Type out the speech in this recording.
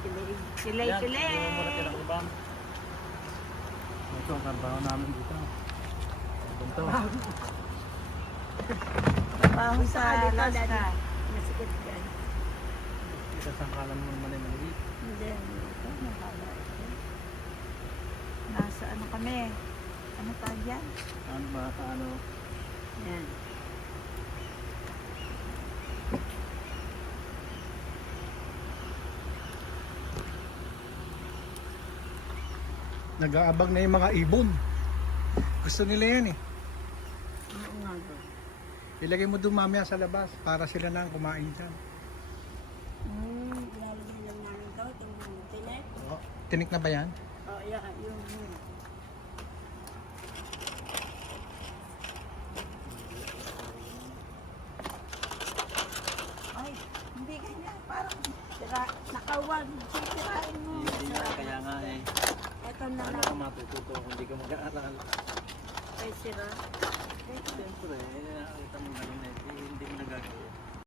Kilay. Ito ang trabaho namin dito. Ganito. Trabaho sa Alaska. Masikip yan. Isasangkalan mo naman yung maliit. Hindi. Ito, mahaba ito. Nasa ano kami? Ano pa yan? Ano ba? Ano? Yan. Nag-aabang na yung mga ibon. Gusto nila yan eh. Oo nga ba? Ilagay mo doon mamaya sa labas para sila na ang kumain dyan. Lalagyan lang namin ito. Itong tinik. Tinik na ba yan? Oo, yan. Yung. Ay, hindi ganyan. Parang nakawag. Sisirain mo. Hindi na kaya nga eh. Ito na Ano lang. ka matututo kung hindi ka mag-aaral? Ay, sira. Siyempre.